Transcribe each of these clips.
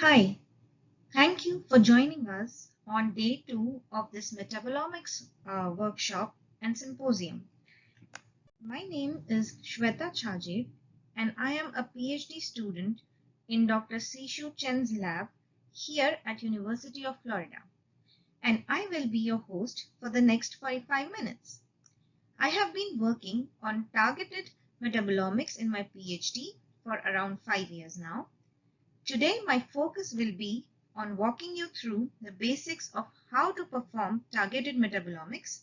Hi, thank you for joining us on day two of this Metabolomics workshop and symposium. My name is Shweta Chhajed, and I am a PhD student in Dr. Sishu Chen's lab here at University of Florida, and I will be your host for the next 45 minutes. I have been working on targeted metabolomics in my PhD for around 5 years now. Today, my focus will be on walking you through the basics of how to perform targeted metabolomics.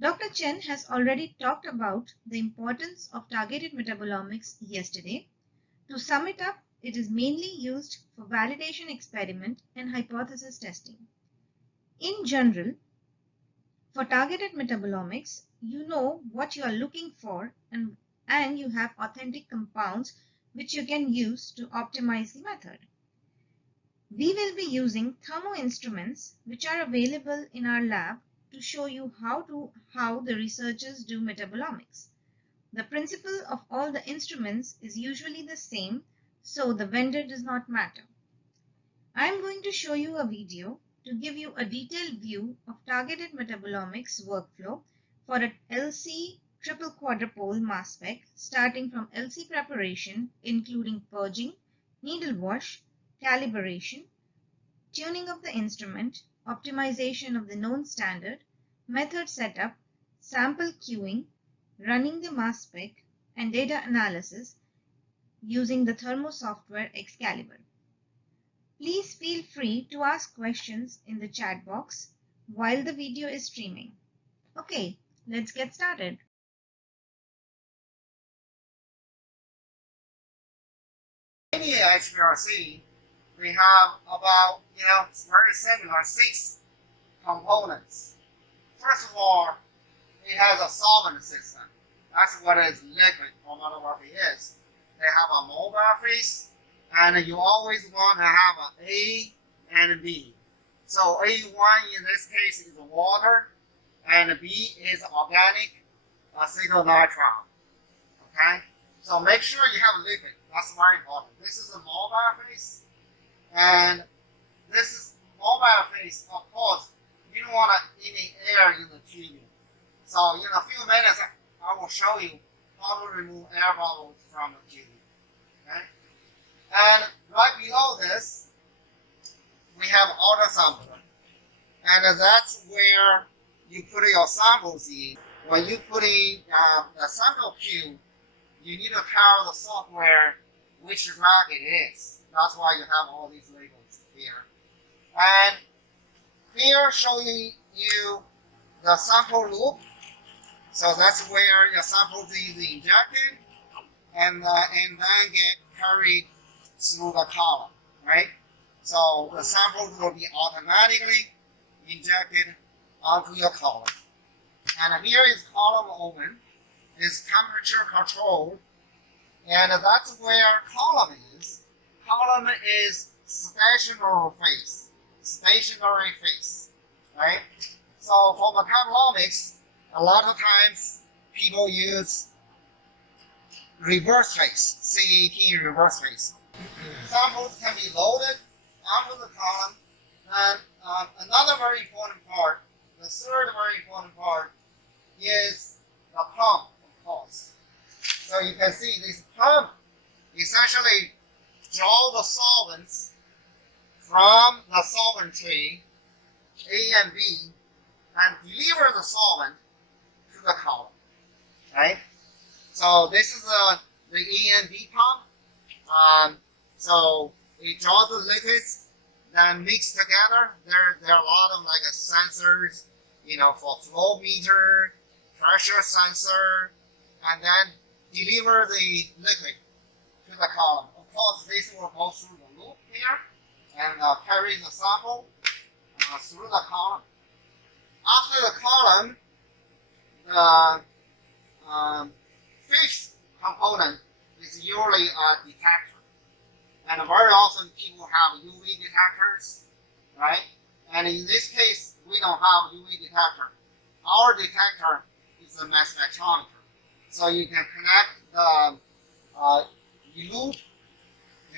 Dr. Chen has already talked about the importance of targeted metabolomics yesterday. To sum it up, it is mainly used for validation experiment and hypothesis testing. In general, for targeted metabolomics, you know what you are looking for and you have authentic compounds which you can use to optimize the method. We will be using thermo instruments which are available in our lab to show you how the researchers do metabolomics. The principle of all the instruments is usually the same, so the vendor does not matter. I am going to show you a video to give you a detailed view of targeted metabolomics workflow for an LC triple quadrupole mass spec, starting from LC preparation, including purging, needle wash, calibration, tuning of the instrument, optimization of the known standard, method setup, sample queuing, running the mass spec, and data analysis using the thermo software Excalibur. Please feel free to ask questions in the chat box while the video is streaming. Okay, let's get started. In the HPLC, we have about, very similar 6 components. First of all, it has a solvent system. That's what is liquid chromatography is. They have a mobile phase, and you always want to have an A and B. So A1 in this case is water, and B is organic acetonitrile. Okay? So make sure you have liquid. That's very important. This is a mobile phase, and this is mobile phase. Of course, you don't want any air in the tube. So in a few minutes, I will show you how to remove air bubbles from the tube. Okay? And right below this, we have auto sample, and that's where you put your samples in. When you put in the sample queue, you need to tell the software which drug it is. That's why you have all these labels here. And here showing you the sample loop. So that's where your sample is injected and then get carried through the column, right? So the samples will be automatically injected onto your column. And here is column open. Is temperature controlled, and that's where column is. Column is stationary phase, right? So for metabolomics, a lot of times people use reverse phase, CET reverse phase. Samples can be loaded onto the column, and another very important part, the third very important part, is the pump. So you can see this pump essentially draw the solvents from the solvent tray A and B and deliver the solvent to the column, right? So this is the A and B pump. So it draws the liquids, then mix together. There are a lot of sensors, for flow meter, pressure sensor, and then deliver the liquid to the column. Of course, this will go through the loop here and carry the sample through the column. After the column, the fifth component is usually a detector. And very often people have UV detectors, right? And in this case, we don't have UV detector. Our detector is a mass spectrometer. So you can connect the loop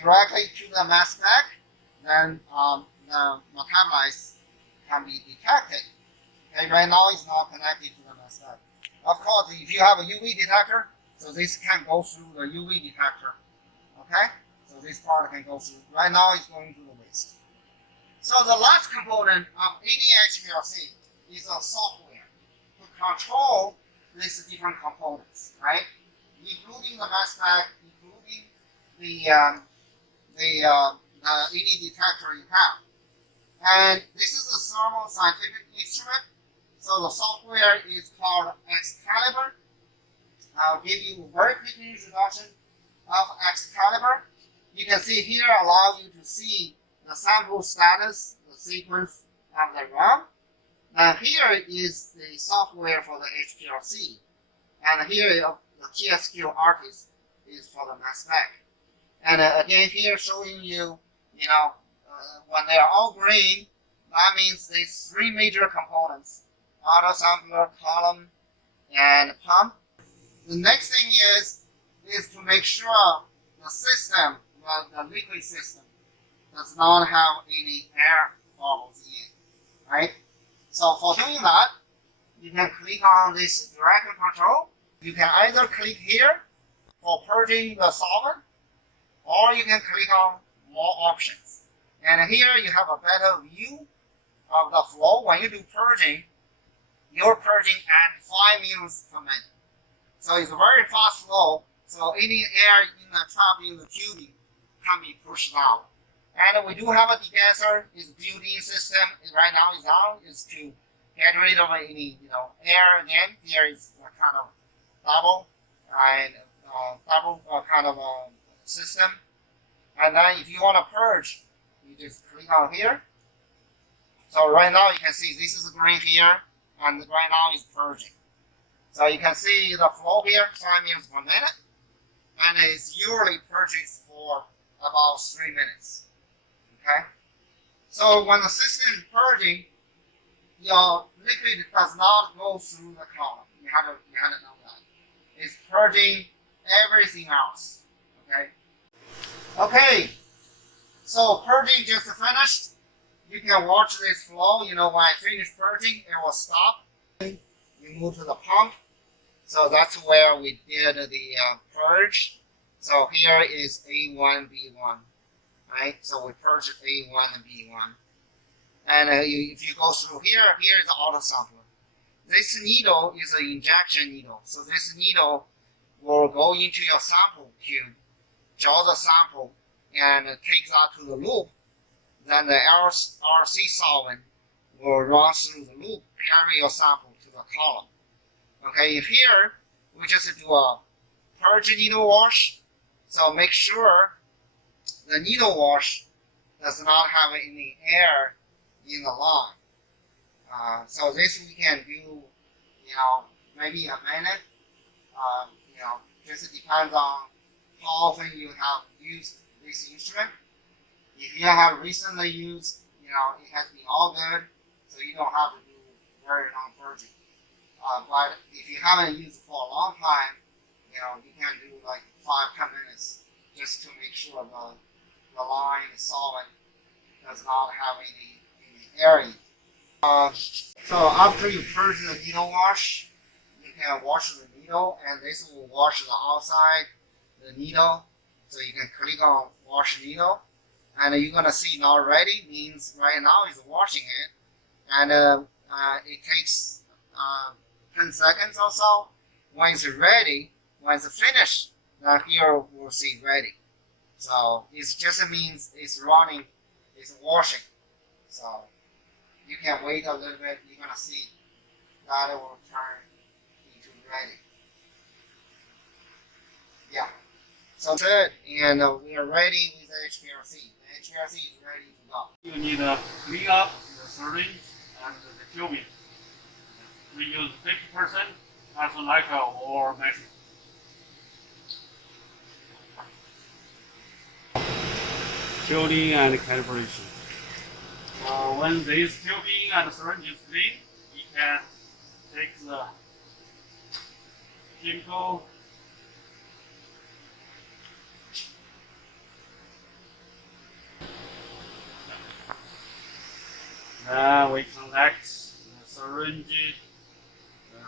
directly to the mass spec then the metabolites can be detected. Okay, right now it's not connected to the mass spec. Of course, if you have a UV detector, so this can go through the UV detector. Okay, so this part can go through. Right now it's going to the waste. So the last component of any HPLC is a software to control these different components, right? Including the mass spec, including the any detector you have. And this is a thermal scientific instrument. So the software is called Excalibur. I'll give you a very quick introduction of Excalibur. You can see here allow you to see the sample status, the sequence of the run. Now here is the software for the HPLC. And here the TSQ artist is for the mass spec. And again here showing you, when they are all green, that means there's three major components: autosampler, column, and pump. The next thing is to make sure the system, the liquid system, does not have any air bubbles in it, right? So for doing that, you can click on this direct control. You can either click here for purging the solvent, or you can click on more options. And here you have a better view of the flow. When you do purging, you're purging at 5 mils per minute. So it's a very fast flow. So any air in the trap in the tubing can be pushed out. And we do have a degasser. It's a built-in system. Right now it's on. Is to get rid of any air again. Here is a kind of double kind of system. And then if you want to purge, you just click on here. So right now you can see this is green here, and right now it's purging. So you can see the flow here, 5 mils per minute, and it's usually purges for about 3 minutes. Okay. So when the system is purging, your liquid does not go through the column. You have to know that. It's purging everything else. Okay. Okay. So purging just finished. You can watch this flow. When I finish purging, it will stop. You move to the pump. So that's where we did the purge. So here is A1, B1, right? So we purged A1 and B1. And if you go through here, here is the autosampler. This needle is an injection needle. So this needle will go into your sample tube, draw the sample, and take that to the loop. Then the RC solvent will run through the loop, carry your sample to the column. Okay, here we just do a purge needle wash. So make sure the needle wash does not have any air in the line. So this we can do, maybe a minute. Just depends on how often you have used this instrument. If you have recently used, it has been all good, so you don't have to do very long purging. But if you haven't used it for a long time, you can do like 5-10 minutes just to make sure the line, the solvent does not have any air in it. So after you purge the needle wash, you can wash the needle, and this will wash the outside, the needle. So you can click on wash needle, and you're gonna see now ready means right now it's washing it, and it takes 10 seconds or so. When it's ready, when it's finished, then here we'll see ready. So it just means it's running, it's washing. So you can wait a little bit, you're gonna see that it will turn into ready. Yeah. So that's it, and we are ready with the HPLC. The HPLC is ready to go. You need to clean up the syringe and the tubing. We use 50% acetylnitrile or methyl. Tuning and calibration. When this tubing and syringe is clean, we can take the chemical We connect the syringe, the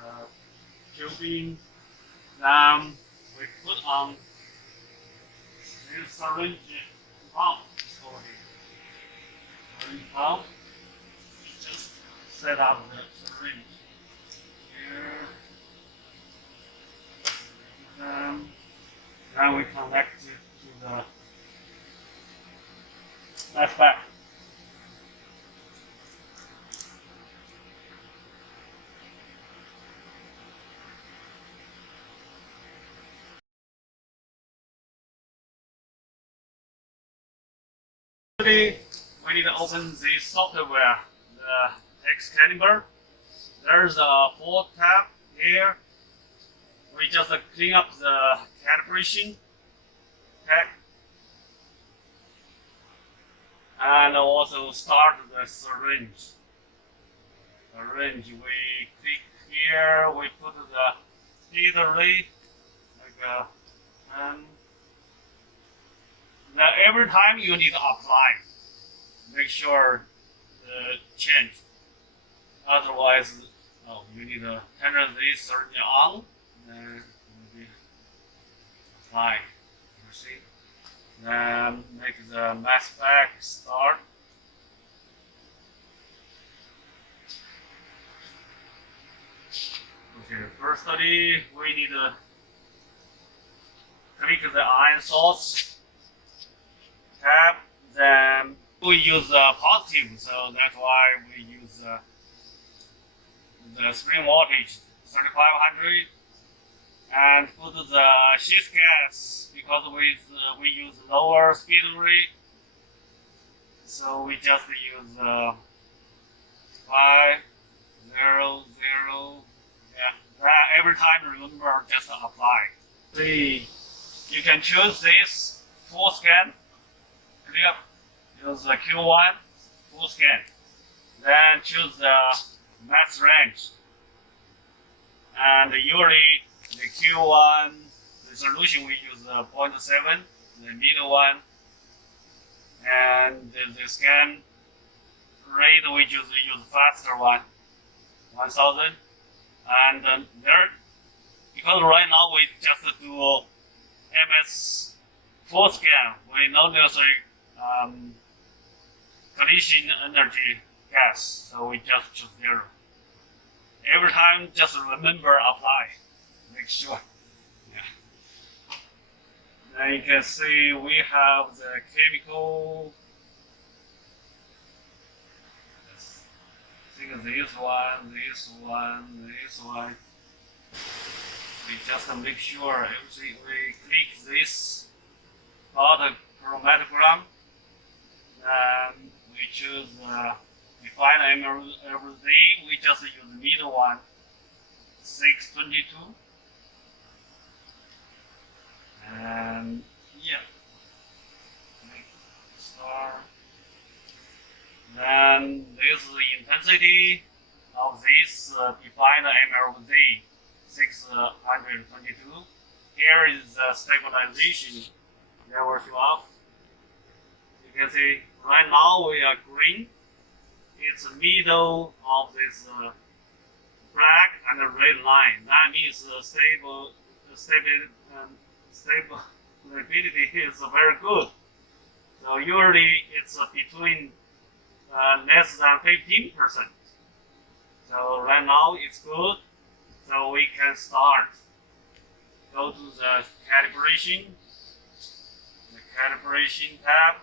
tubing, then we put on this syringe pump over here. Syringe pump, we just set up the syringe here. Then we connect it to the mass bag. We need to open the software, the Excalibur. There's a 4 tab here. We just clean up the calibration tag and also start the syringe. We click here, we put the feeder rate like now every time you need to apply, make sure the change. Otherwise, you need to turn this syringe on, then maybe apply. You see? Then make the mass spec start. Okay, firstly, we need to click the iron source tab. Then we use positive, so that's why we use the spring voltage 3500 and put the shift gas because we use lower speed rate, so we just use 500. Yeah, every time remember just apply. You can choose this full scan. Clear. Use the Q1 full scan. Then choose the max range. And usually the Q1 resolution we use 0.7, the middle one, and the scan rate we use faster one, 1000. And there, because right now we just do MS full scan, we not necessarily collision energy gas, so we just choose 0. Every time, just remember apply. Make sure. Yeah. Now you can see we have the chemical. I think this one. We just make sure everything. We click this dot chromatogram, and we choose. We find everything. We just use the middle one, 622, and yeah, start. Then this is the intensity of this defined MLZ 622. Here is the stabilization level show up. You can see right now we are green. It's the middle of this black and red line. That means stability is very good. So usually it's between less than 15%. So right now it's good. So we can start. Go to the calibration tab,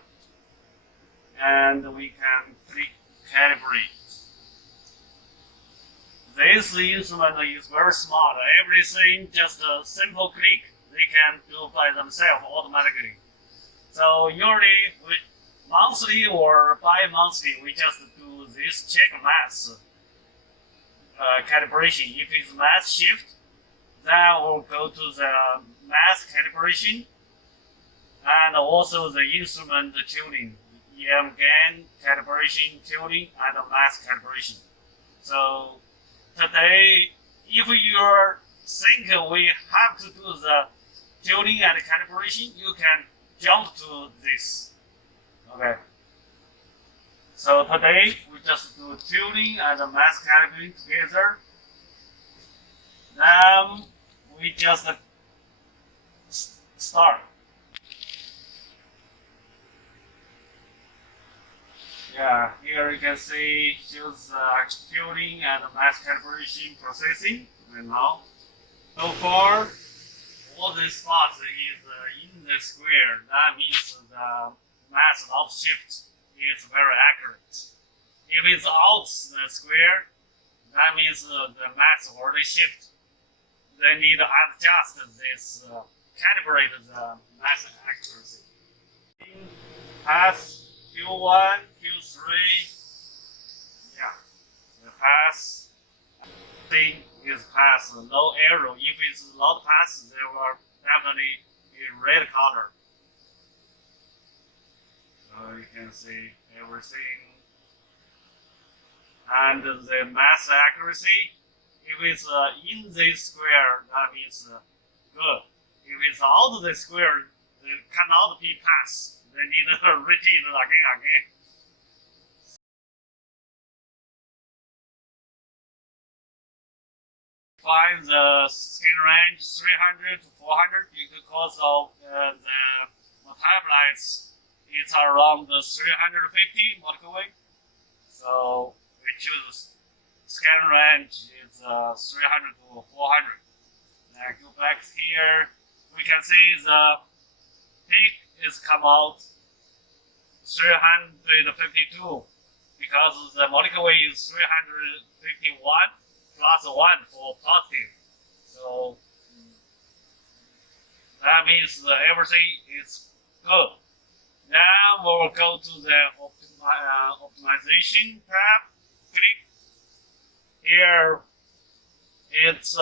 and we can click calibrate. This instrument is very smart. Everything just a simple click. They can do by themselves automatically. So usually monthly or bi-monthly, we just do this check mass calibration. If it's mass shift, then we'll go to the mass calibration and also the instrument tuning, EM gain, calibration, tuning, and mass calibration. So today, if you think we have to do the tuning and calibration, you can jump to this. Okay. So today we just do tuning and mass calibrating together. Then we just start. Yeah, here you can see shows tuning and mass calibration processing right now. So far, all these spots is in the square. That means the mass not shift is very accurate. If it's out the square, that means the mass already shift. They need to adjust this, calibrate the mass accuracy. Pass Q1, Q3, yeah, the pass thing is pass, no arrow. If it's not pass, there will definitely be red color. So you can see everything. And the mass accuracy, if it's in this square, that means good. If it's out of the square, it cannot be passed. They need to repeat it again. Find the scan range 300 to 400 because of the metabolites. It's around the 350 molecular weight. So we choose scan range is 300 to 400. Now go back here. We can see the peak is come out 352 because the molecular weight is 351 plus 1 for positive. So that means everything is good. Now we'll go to the optimization tab. Click. Here it's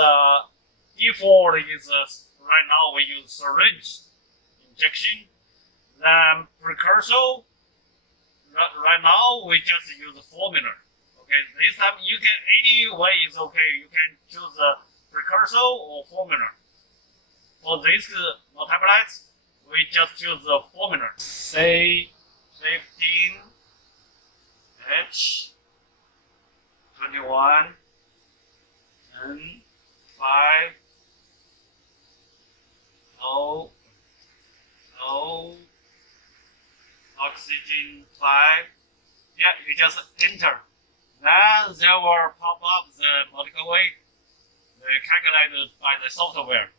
default is right now we use syringe injection. Then precursor. Right now we just use the formula. Okay, this time you can any way is okay. You can choose the precursor or formula. For this metabolites, we just choose the formula. Say 15 H 21 N 5 O oxygen 5. Yeah, you just enter. Then there will pop up the molecular weight calculated by the software,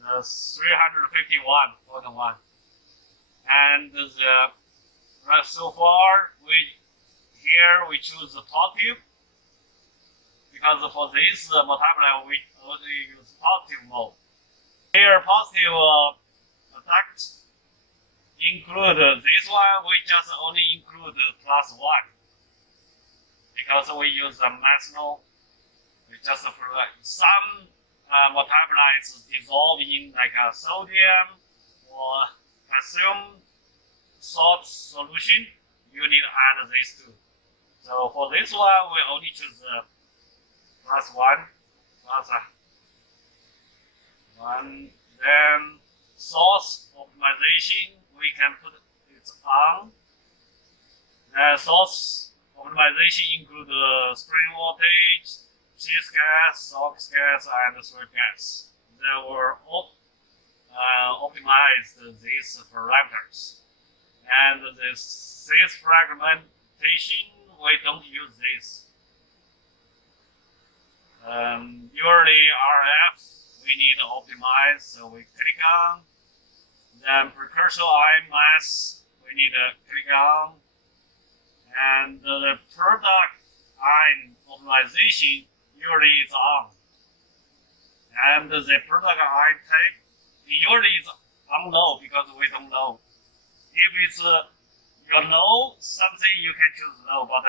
the 351.1. And so far we choose the positive because for this metabolite we only use positive mode. Here positive duct include this one, we just only include +1 because we use the methanol. We just provide some metabolites dissolve in like a sodium or potassium salt solution. You need to add these two. So for this one, we only choose the +1, +1. Then source optimization, we can put it on. The source optimization include spring voltage, cheese gas, SOx gas, and sweet gas. They will optimize these parameters. And this fragmentation, we don't use this. Usually RF, we need to optimize, so we click on. Then precursor ion mass, we need to click on. And the product ion optimization usually is on. And the product ion type usually is unknown because we don't know. If it's you know something, you can choose no, but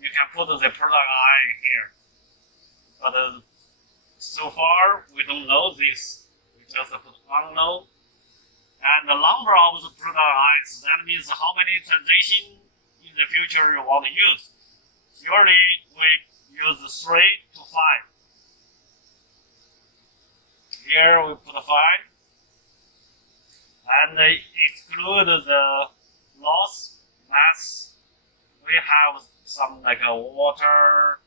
you can put the product ion here. But so far we don't know this. We just put unknown. And the number of the product ions, that means how many transitions in the future you want to use. Usually we use 3 to 5. Here we put 5. And exclude the loss, mass, we have some like a water,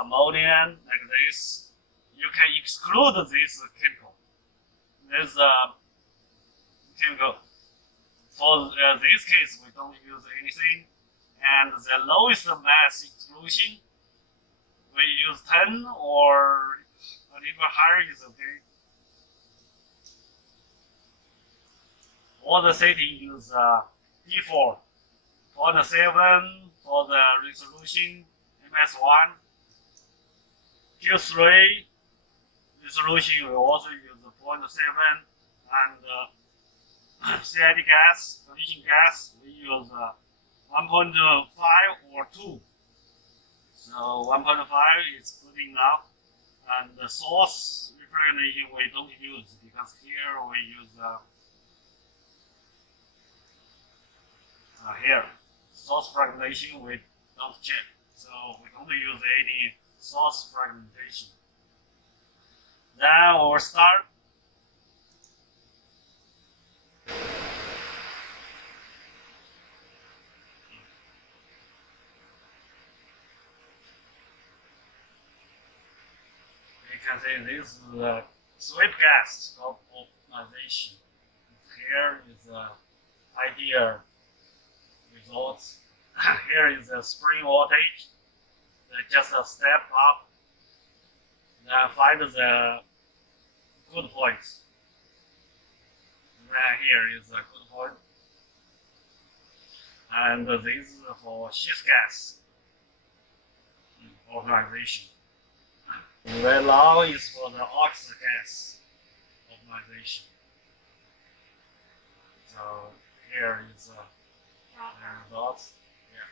ammonia, like this. You can exclude this chemical. This chemical. For this case, we don't use anything. And the lowest mass exclusion, we use 10 or a little higher is okay. For the setting, use D4. For the 7, for the resolution, MS1. Q3 resolution, we also use 0.7. And CID gas, condition gas, we use 1.5 or 2. So 1.5 is good enough. And the source refrigeration we don't use because here we use here source fragmentation we don't check. So we don't use any source fragmentation. Then we'll start. You can say this is the sweep gas of optimization. Here is the ideal results. Here is the spring voltage. Just a step up. Then find the good points. Then here is a good point. And this is for schist gas optimization. Red long is for the oxy gas optimization. So here is the results. Yeah.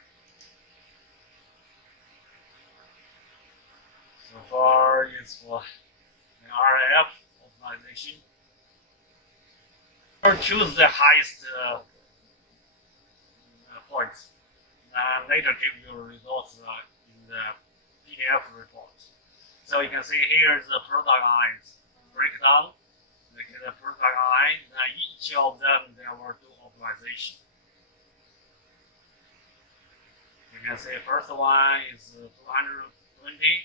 So far is for the RF optimization. Or choose the highest points, and later give you results in the PDF report. So you can see here is the product lines breakdown. Like the product line, each of them they will do optimization. You can see first one is 220.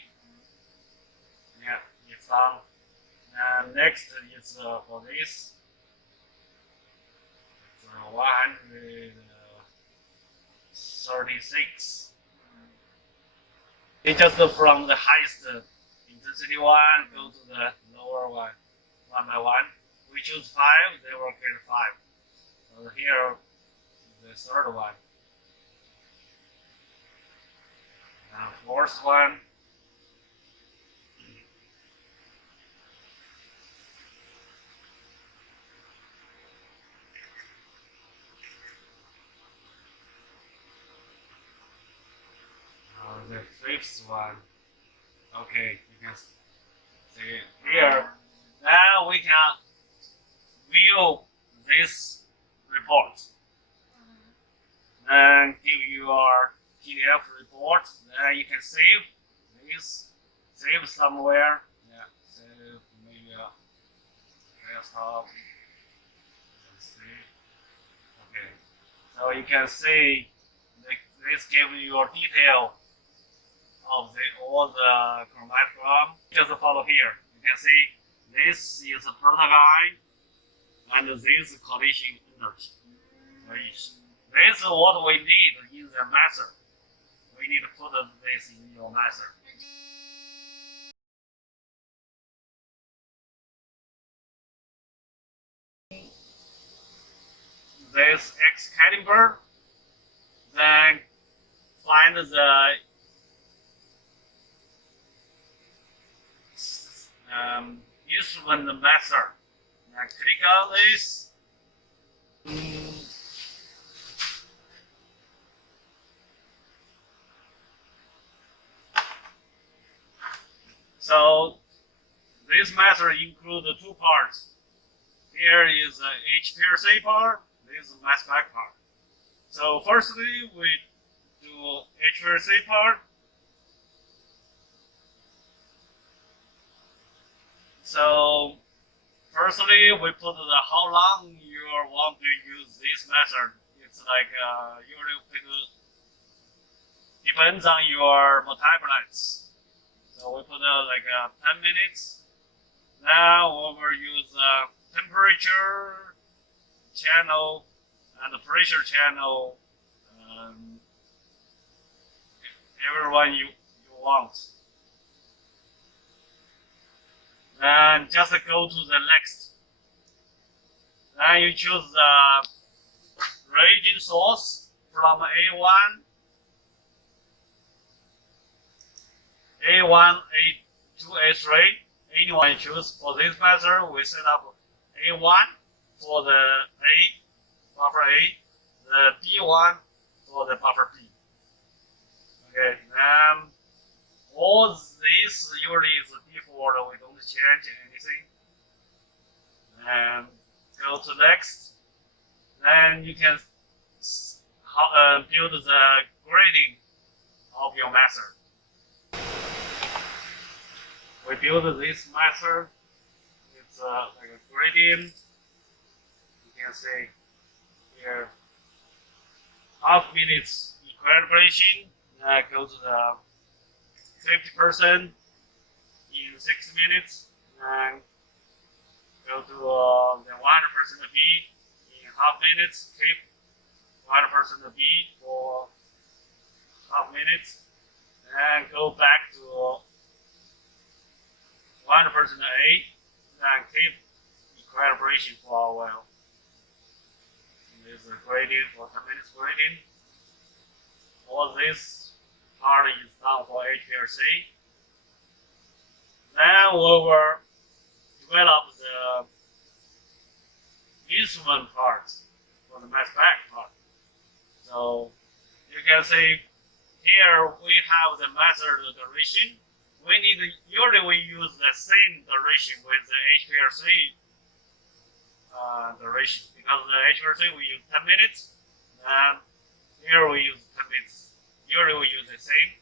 Yeah, it's done. And next is for this. It's 136. It's just from the highest intensity one go to the lower one by one. We choose 5, they will get 5. So here the third one. And fourth one. The fifth one. Okay, you can see here. Now we can view this report and give your PDF report. Then you can save this, save somewhere. Yeah, save maybe a desktop. Let's see. Okay, so you can see this gives you your detail of all the chromatogram. Just follow here. You can see this is a product line and this is collision energy. This is what we need in the method. We need to put this in your method. This Excalibur, then find the instrument method. Now click on this. So this method includes 2 parts. Here is the HPLC part. This is mass spec part. So firstly, we do HPLC part. So firstly, we put the how long you want to use this method. It's it's like usually depends on your metabolites. So we put like 10 minutes. Now we will use temperature channel and the pressure channel. Everyone you want. Then just go to the next. Then you choose the reagent source from A1, A2, A3. Anyone you choose. For this method, we set up A1 for the A, buffer A, the B1 for the buffer B. Okay, all this usually is default, we don't change anything. And go to next. Then you can build the grading of your method. We build this method. It's like a gradient. You can see here half minutes calibration. Go to the 50% in 6 minutes, and go to the 100% B in half minutes. Keep 100% B for half minutes, and go back to 100% A, and keep calibration for a while. This is a gradient for 10 minutes gradient. All this part is done for HPLC. Then we will develop the instrument parts for the mass spec part. So you can see here we have the method duration. Usually we use the same duration with the HPLC duration, because the HPLC we use 10 minutes, and here we use 10 minutes. Usually we use the same.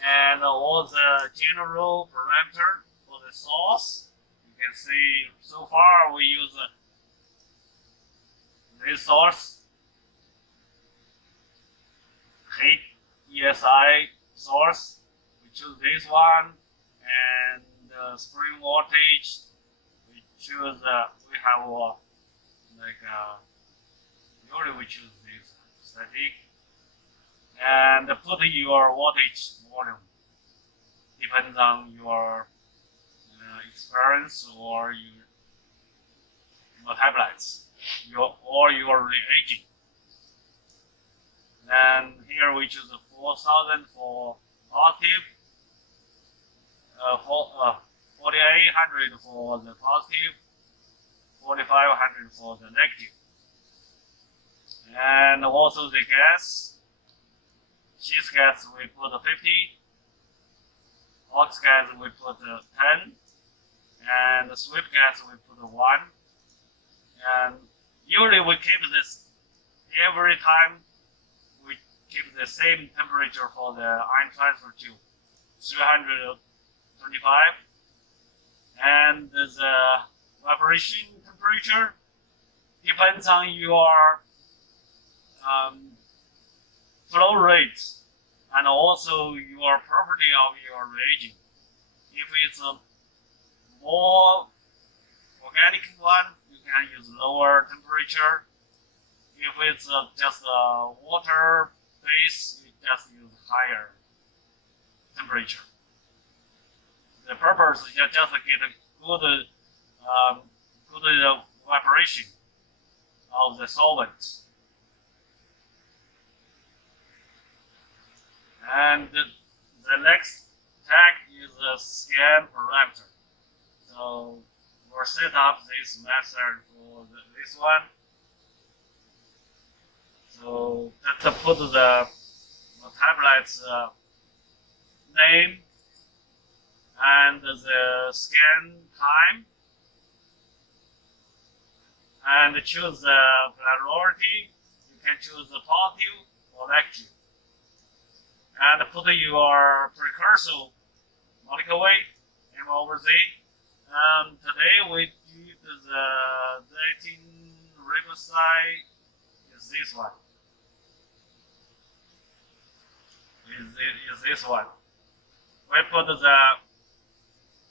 And all the general parameter for the source, you can see so far we use this source, heat ESI source. We choose this one, and spring voltage. We choose we have usually we choose this static. And put your voltage volume. Depends on your experience or your metabolites, or your reagent. Then here we choose 4,000 for positive, 4,800 for the positive, 4,500 for the negative, and also the gas. Cheese gas we put 50, ox gas we put 10, and the sweet gas we put 1. And usually we keep this every time. We keep the same temperature for the ion transfer tube, 325, and the evaporation temperature depends on your flow rate and also your property of your reagent. If it's a more organic one, you can use lower temperature. If it's just a water base, you just use higher temperature. The purpose is just to get a good evaporation of the solvent. And the next tag is a scan parameter. So we'll set up this method for this one. So let's put the metabolites name and the scan time, and choose the priority. You can choose the positive or negative, and put your precursor molecular weight M over Z. Today we did the 18 riboside is this one. Is this one. We put the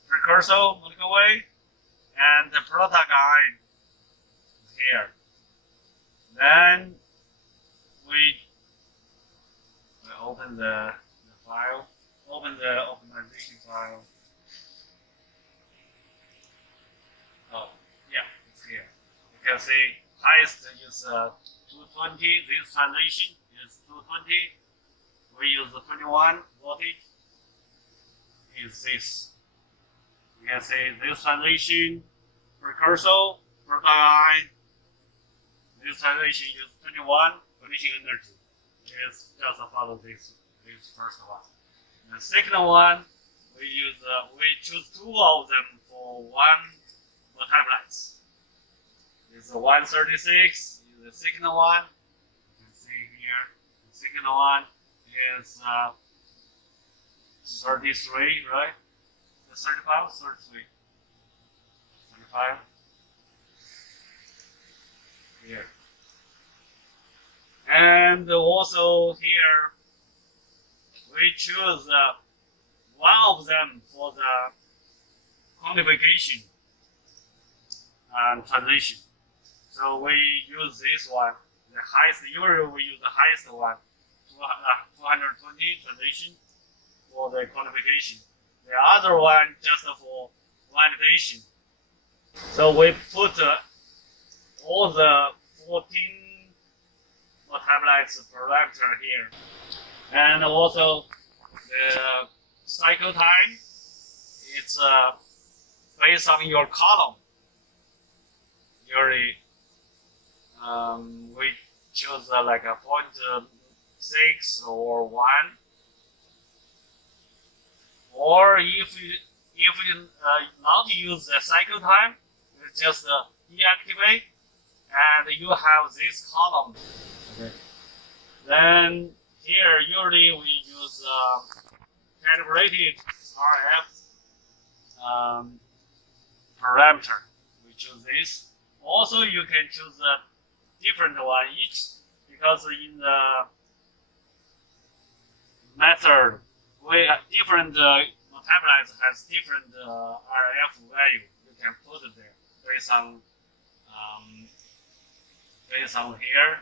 precursor molecular weight and the prototype ion here. Then we open the file, open the optimization file. Oh, yeah, it's here. You can see highest is 220. This transition is 220. We use the 21 voltage. Is this? You can see this transition precursor prototype. This transition is 21 condition energy. It's just follow this first one. The second one, we choose two of them for one metabolites. It's the 136 is the second one. You can see here. The second one is 33, right? The 35, 33. 35. Here. And also here, we choose one of them for the quantification and transition. So we use this one, the highest, usually we use the highest one, 220 transition for the quantification. The other one just for validation. So we put all the 14 metabolites parameter here. And also the cycle time, it's based on your column. Usually we choose like a 0.6 or 1. Or if you not use the cycle time, you just deactivate and you have this column. Okay. Then here usually we use calibrated RF parameter. We choose this. Also, you can choose a different one each because in the method, we different metabolites has different RF value. You can put it there based on here.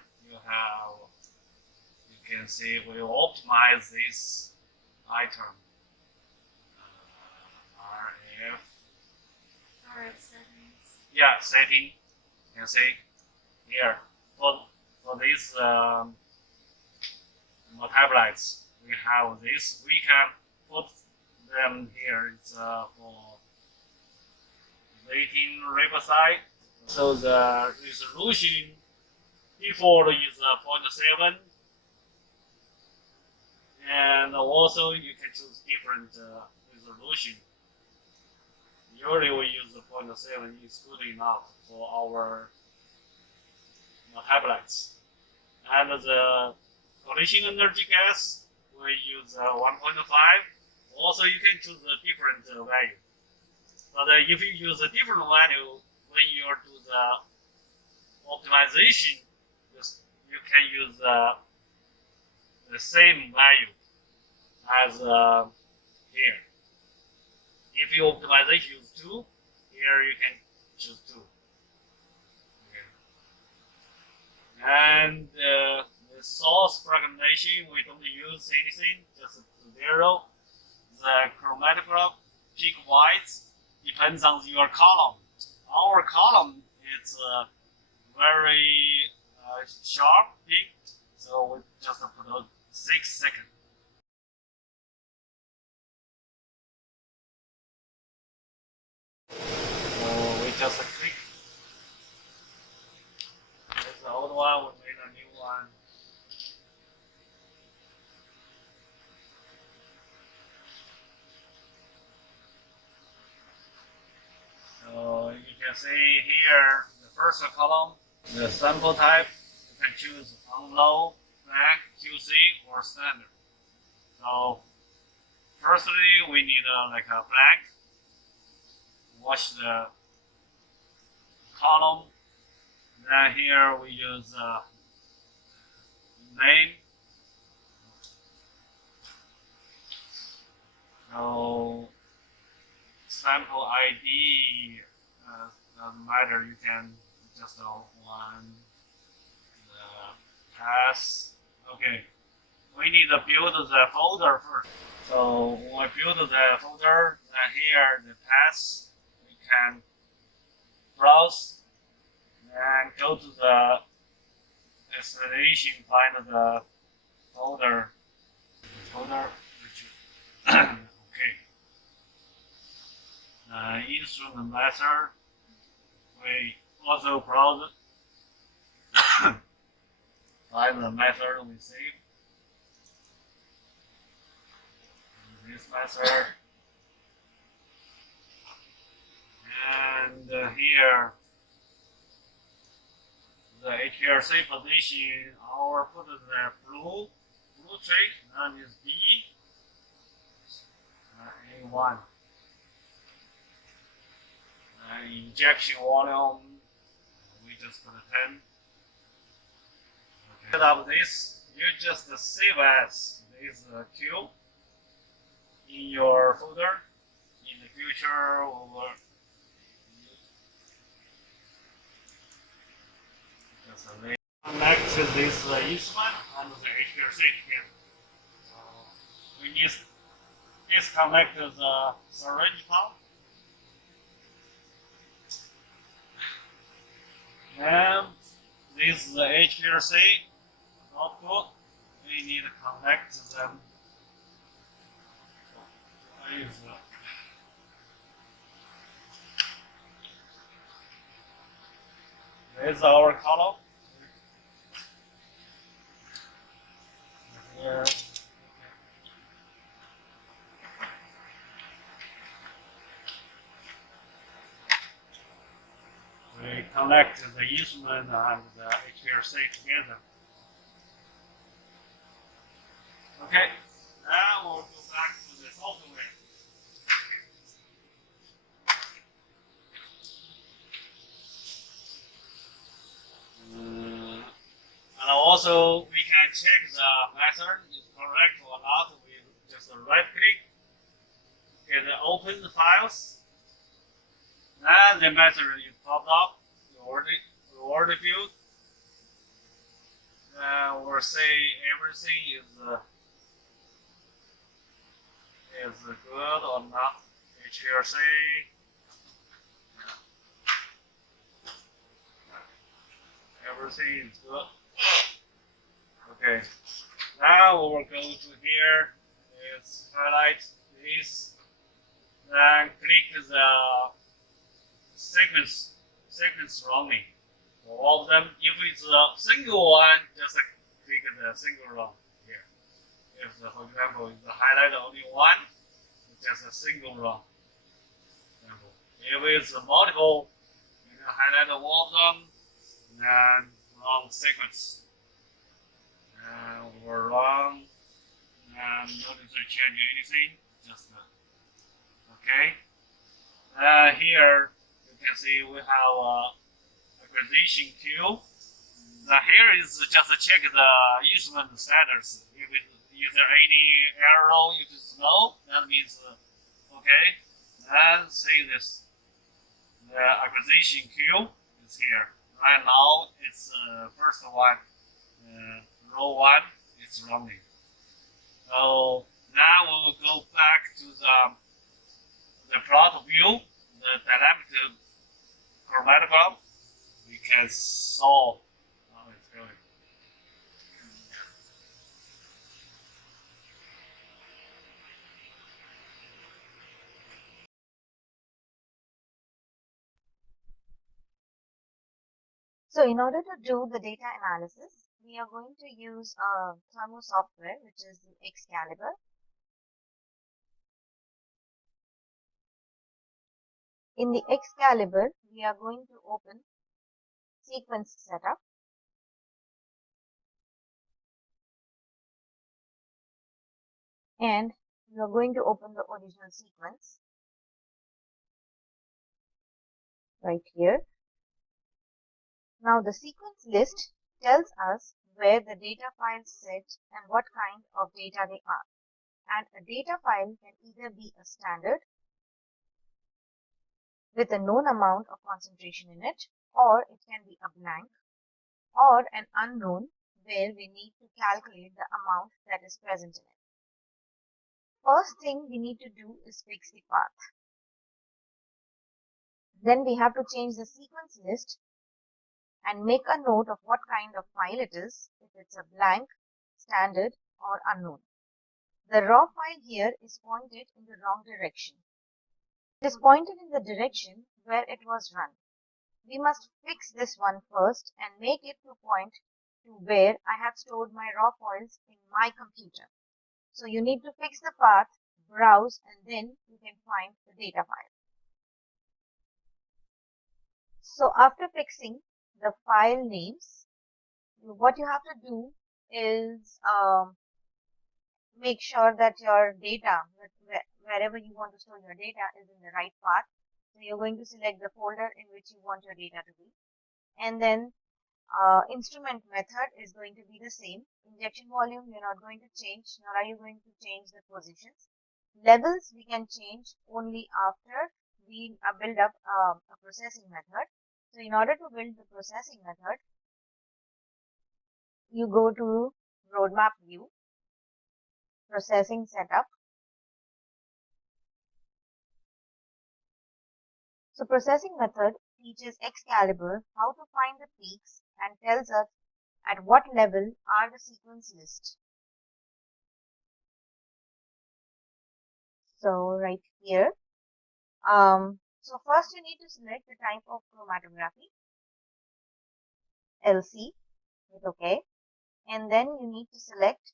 You can see we optimize this item. RF settings. Yeah, setting. You can see here for these metabolites. We have this. We can put them here. It's for 18 ribocyte. So the resolution default is 0.7, and also you can choose different resolution. Usually we use 0.7 is good enough for our metabolites. And the collision energy gas, we use 1.5. Also, you can choose a different value. But if you use a different value, when you do the optimization, you can use the same value as here. If you optimization use 2, here you can choose 2. Okay. And the source fragmentation, we don't use anything, just 0. The chromatograph peak width depends on your column. Our column is very sharp peak, so we just put 6 seconds. So we just click. That's the old one, we made a new one. So you can see here the first column, the sample type. You can choose on low, blank, QC, or standard. So firstly, we need like a blank. Wash the column. Then here we use name. So sample ID doesn't matter. You can just one the pass. Okay, we need to build the folder first. So when we build the folder, here the path we can browse and go to the destination, find the folder. Okay. Instrument method. We also browse find the method we save. This method. And here the HPLC position, our put the blue tree, and is B, A1. Injection volume, we just put a 10. Okay. Set up this, you just save as this Q in your folder. In the future, we will just connect to this instrument and the HPLC here. So we need disconnect the syringe pump. And this is the HPLC output. We need to connect them. This is our column. Here. We connect the instrument and the HPLC together. Okay, now we'll go back to the software. And also we can check the method is correct or not. We just right click and open the files. And the method is popped up. We already built. We'll say everything is good or not. HPLC. Everything is good. Okay. Now we will go to here. Let's highlight this. Then click the segments running. For all of them, if it's a single one, just click the single run here. If, for example, it's highlight only one, it's just a single run. If it's multiple, you can highlight all of them and run sequence. And we'll run and notice to change anything. Just okay. Here you can see we have acquisition queue. Now here is just to check the instrument status. Is there any error? If it's no, that means okay. And see this. The acquisition queue is here. Right now it's first one, row 1 is running. So now we will go back to the plot view, the dynamic chromatogram. We can solve how it's going. So in order to do the data analysis, we are going to use a thermo software, which is the Excalibur. In the Excalibur, we are going to open sequence setup. And we are going to open the original sequence right here. Now the sequence list tells us where the data files sit and what kind of data they are. And a data file can either be a standard with a known amount of concentration in it, or it can be a blank, or an unknown where we need to calculate the amount that is present in it. First thing we need to do is fix the path. Then we have to change the sequence list and make a note of what kind of file it is, if it's a blank, standard, or unknown. The raw file here is pointed in the wrong direction. It is pointed in the direction where it was run. We must fix this one first and make it to point to where I have stored my raw files in my computer. So you need to fix the path, browse, and then you can find the data file. So after fixing the file names, what you have to do is make sure that your data, wherever you want to store your data, is in the right path. So you're going to select the folder in which you want your data to be. And then instrument method is going to be the same. Injection volume, you're not going to change, nor are you going to change the positions. Levels we can change only after we build up a processing method. So in order to build the processing method, you go to roadmap view, processing setup. So processing method teaches Excalibur how to find the peaks and tells us at what level are the sequence lists. So right here, so first you need to select the type of chromatography, LC, hit OK, and then you need to select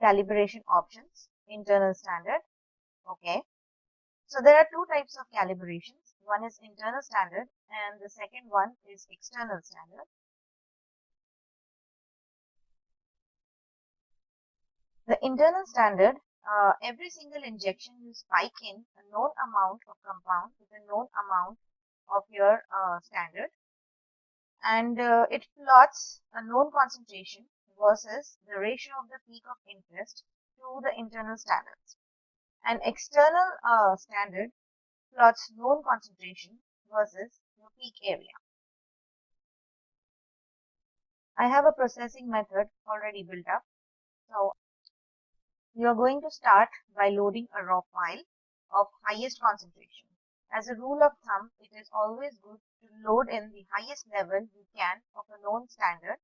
calibration options, internal standard, OK. So there are two types of calibrations. One is internal standard and the second one is external standard. The internal standard, every single injection you spike in a known amount of compound with a known amount of your standard, and it plots a known concentration versus the ratio of the peak of interest to the internal standards. An external standard plots known concentration versus your peak area. I have a processing method already built up. So you are going to start by loading a raw file of highest concentration. As a rule of thumb, it is always good to load in the highest level you can of a known standard,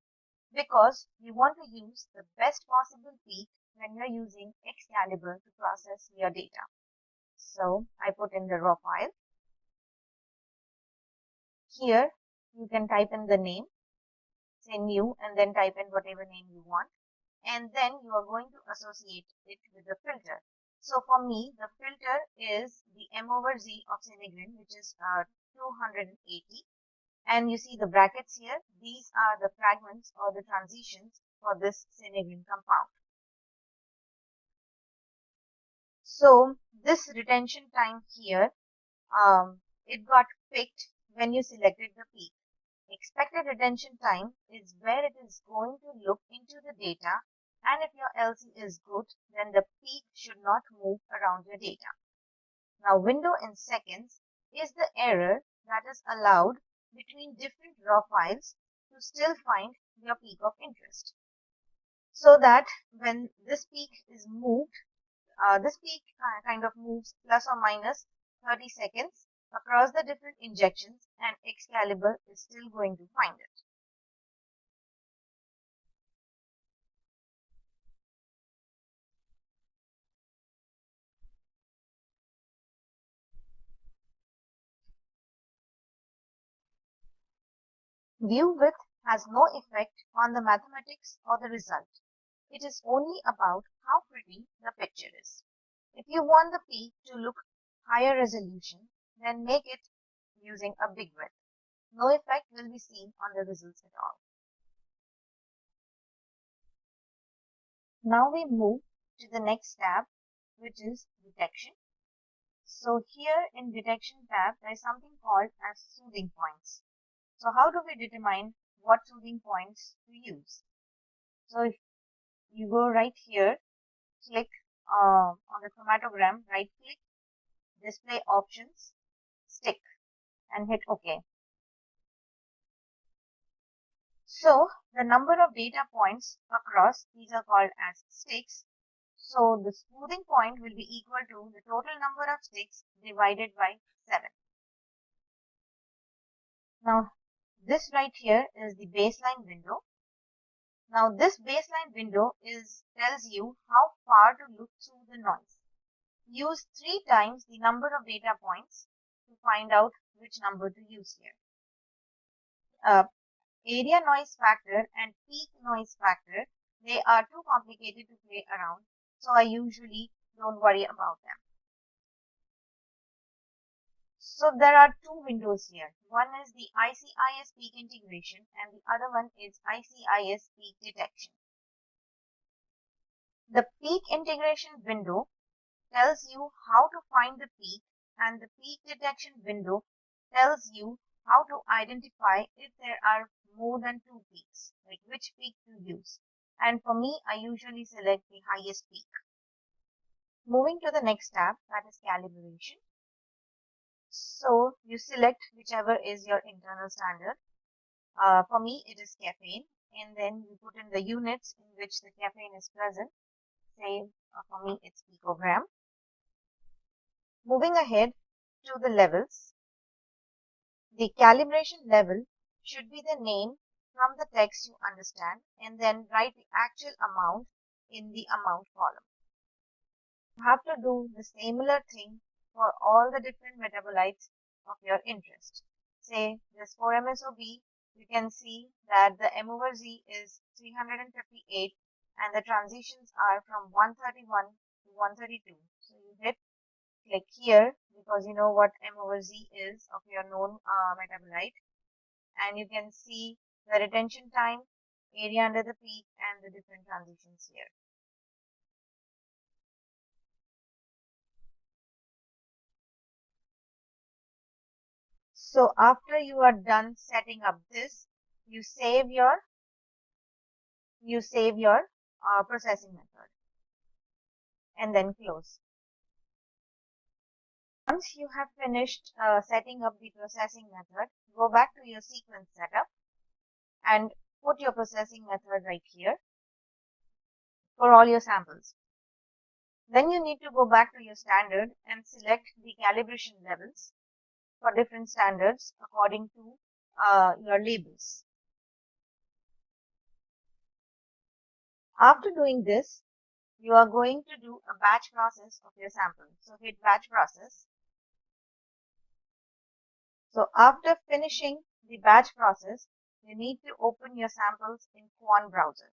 because you want to use the best possible peak when you are using Excalibur to process your data. So I put in the raw file. Here you can type in the name, say new, and then type in whatever name you want. And then you are going to associate it with the filter. So for me, the filter is the M/Z of Synegrin, which is 280. And you see the brackets here. These are the fragments or the transitions for this Synegrin compound. So this retention time here, it got picked when you selected the peak. Expected retention time is where it is going to look into the data, and if your LC is good, then the peak should not move around your data. Now, window in seconds is the error that is allowed between different raw files to still find your peak of interest. So that when this peak is moved, this peak kind of moves plus or minus 30 seconds across the different injections, and Excalibur is still going to find it. View width has no effect on the mathematics or the result. It is only about how pretty the picture is. If you want the peak to look higher resolution, then make it using a big width. No effect will be seen on the results at all. Now we move to the next tab, which is detection. So here in detection tab, there is something called as soothing points. So how do we determine what smoothing points to use? So if you go right here, click on the chromatogram, right click, display options, stick, and hit OK. So the number of data points across, these are called as sticks. So the smoothing point will be equal to the total number of sticks divided by 7. Now this right here is the baseline window. Now this baseline window tells you how far to look through the noise. Use 3 times the number of data points to find out which number to use here. Area noise factor and peak noise factor, they are too complicated to play around, so I usually don't worry about them. So there are 2 windows here. One is the ICIS peak integration and the other one is ICIS peak detection. The peak integration window tells you how to find the peak, and the peak detection window tells you how to identify if there are more than 2 peaks, like which peak to use. And for me, I usually select the highest peak. Moving to the next tab, that is calibration. So you select whichever is your internal standard. For me, it is caffeine, and then you put in the units in which the caffeine is present. Say, for me, it's picogram. Moving ahead to the levels, the calibration level should be the name from the text you understand, and then write the actual amount in the amount column. You have to do the similar thing for all the different metabolites of your interest. Say this 4-MSOB, you can see that the M/Z is 358 and the transitions are from 131 to 132. So you hit click here because you know what M/Z is of your known metabolite, and you can see the retention time, area under the peak, and the different transitions here. So after you are done setting up this, you save your processing method and then close. Once you have finished setting up the processing method, go back to your sequence setup and put your processing method right here for all your samples. Then you need to go back to your standard and select the calibration levels for different standards according to your labels. After doing this, you are going to do a batch process of your sample. So hit batch process. So after finishing the batch process, you need to open your samples in Quan browser.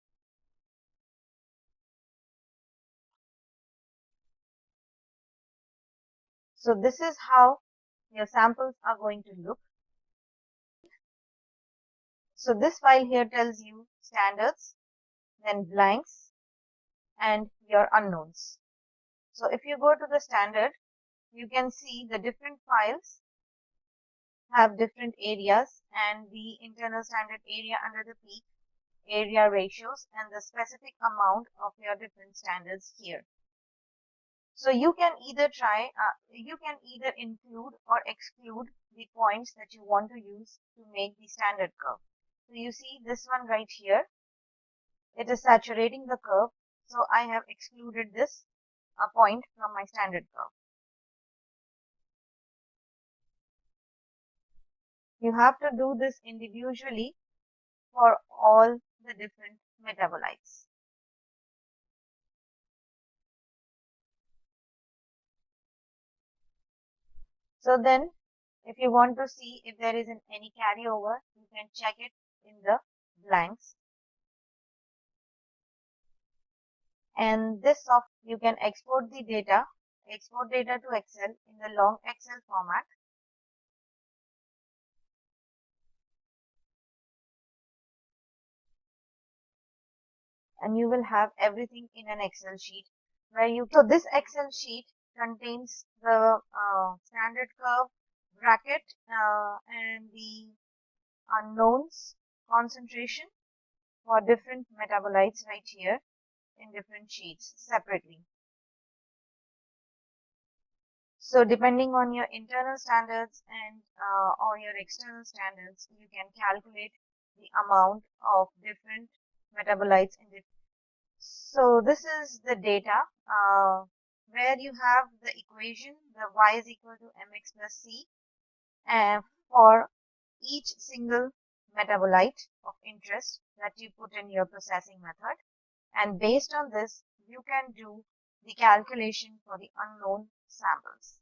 So this is how your samples are going to look. So this file here tells you standards, then blanks, and your unknowns. So if you go to the standard, you can see the different files have different areas and the internal standard area under the peak, area ratios, and the specific amount of your different standards here. So you can either include or exclude the points that you want to use to make the standard curve. So you see this one right here, it is saturating the curve. So I have excluded this point from my standard curve. You have to do this individually for all the different metabolites. So then if you want to see if there is any carryover, you can check it in the blanks. And this software, you can export data to Excel in the long Excel format. And you will have everything in an Excel sheet so this Excel sheet contains the standard curve, bracket, and the unknowns concentration for different metabolites right here in different sheets separately. So depending on your internal standards and or your external standards, you can calculate the amount of different metabolites in the. So this is the data where you have the equation, the y is equal to mx plus c, and for each single metabolite of interest that you put in your processing method. And based on this, you can do the calculation for the unknown samples.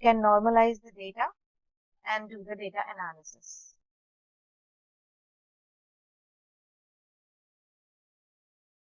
You can normalize the data and do the data analysis.